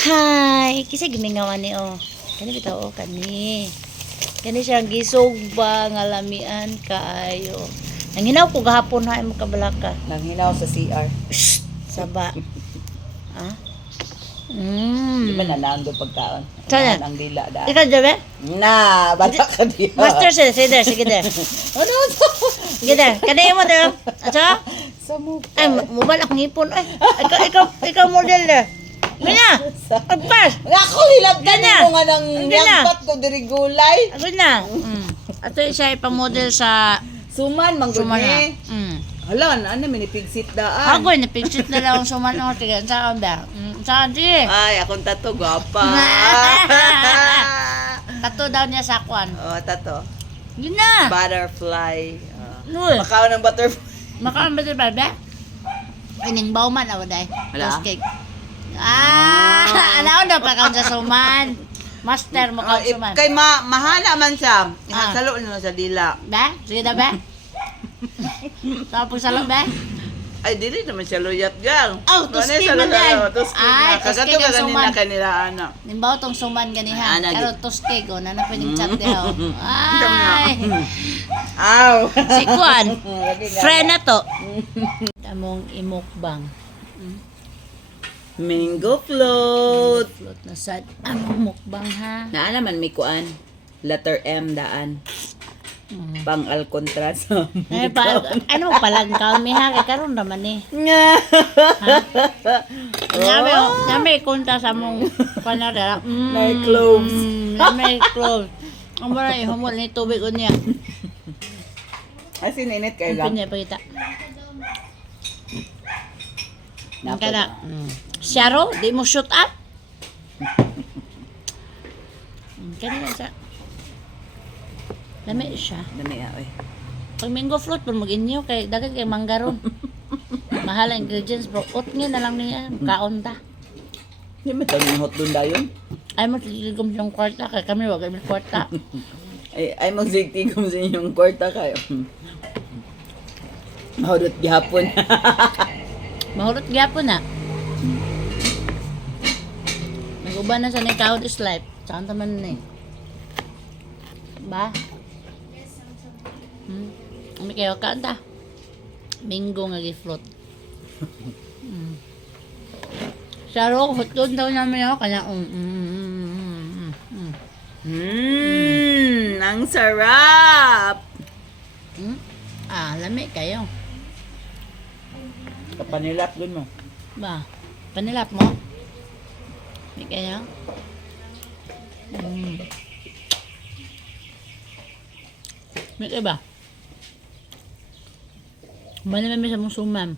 Hi, kisa gimingawan ni oh. Kani bitaw oh kani. Kani siya gisugba nga lamian kaayo. Nanginaw ko gahapon ha imo kabalaka. Nanghinaw sa CR. Shh, saba. Ah? Di ba nanando pagkaon? Saan? Ang dila da. Ikaw jabe? Na, bata ka di. Master sige there, sige there. Ano? Sige there. Kani mo there. Ato? Sa mo. Ay, mobile akong ngipon. Ay, ikaw model there. Mina! Agpas! Ako hilab ka Gana. mo nga nang Gana. yangpat ko diri gulay. Ako na. Ato siya ipamodel sa Suman manggod sumana. ni. Hala, ano minipigsit daan. Ako, napicture na lang ang sumana ko. Tiga, saan ba? Saan di? Ay, akong tato gwapa. Tato daw niya sa kwan. Oh, tato. Yun na! Butterfly. Uy, Makaw ng butterfly. makaon ba ito ba? Ining bauman ako dahil. Wala. Toast cake. Ano na pa kaon sa suman? Master mo kaon suman. Kay mahala man siya. Ihasalo na sa dila. Ba? Sige na ba? Tapos salo ba? Ay, dili naman siya luyat gal. Oh, tuskig man yan. Tuskig Ay, na. Kagato tuskig ka ang kanina suman. kanila, ano. Nimbaw tong suman ganihan. Ana, Pero toskeg o, na pwedeng chat diha. Ay! Aw. Si Kwan, Lagi nga. friend na to. Among imukbang. Mango float. Float na sad. Among mukbang ha. Naa naman may kuan. Letter M daan. Pang Alcontras. Ay, ano palang kami ha? Kaya karoon naman eh. Nga. Nami kunta sa mong panara. May cloves. Nami cloves. Ang mara ihumol ni tubig unya. Ay, sininit kayo Ang lang. pinya pagita. Ang Napot. kana. Sharo, di mo shoot up. Kanina sa Lami siya. Dami oy. Pag mango fruit, pag mag-inyo, kay dagat kay manggaron. Mahal ang ingredients, bro. Oatmeal na lang niya. Kaon ta. Hindi mo tayo hot doon dayon. Ay mo titigom yung kwarta, kay kami wag kami kwarta. Ay magsigtigom sa inyong kwarta kayo. Mahudot gihapon. Mahulot gyapon na. Nag-uban na sa ni Count is Life. Saan taman na eh. Ba? Ano kayo kanta? Mingo nga gi-float. Saro, hotdog daw namin ako. Kanya, Ang sarap! lami kayo. Kapanilap dun mo. Ba? Panilap mo? May kayo? May kayo ba? Ba naman may sa mong sumam?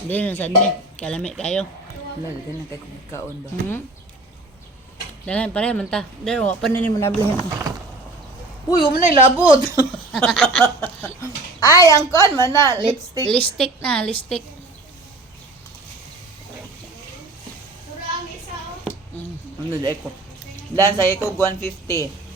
Hindi, nasan may. Kalami kayo. Wala, dito na kayo kaon ba? Dahil pareho man ta. Dahil wala pa na mo nablihin. Uy, na ilabot! Ay, ang kon man na. Lipstick. Lipstick na, lipstick. Ano na ko? Dan sa ko 150.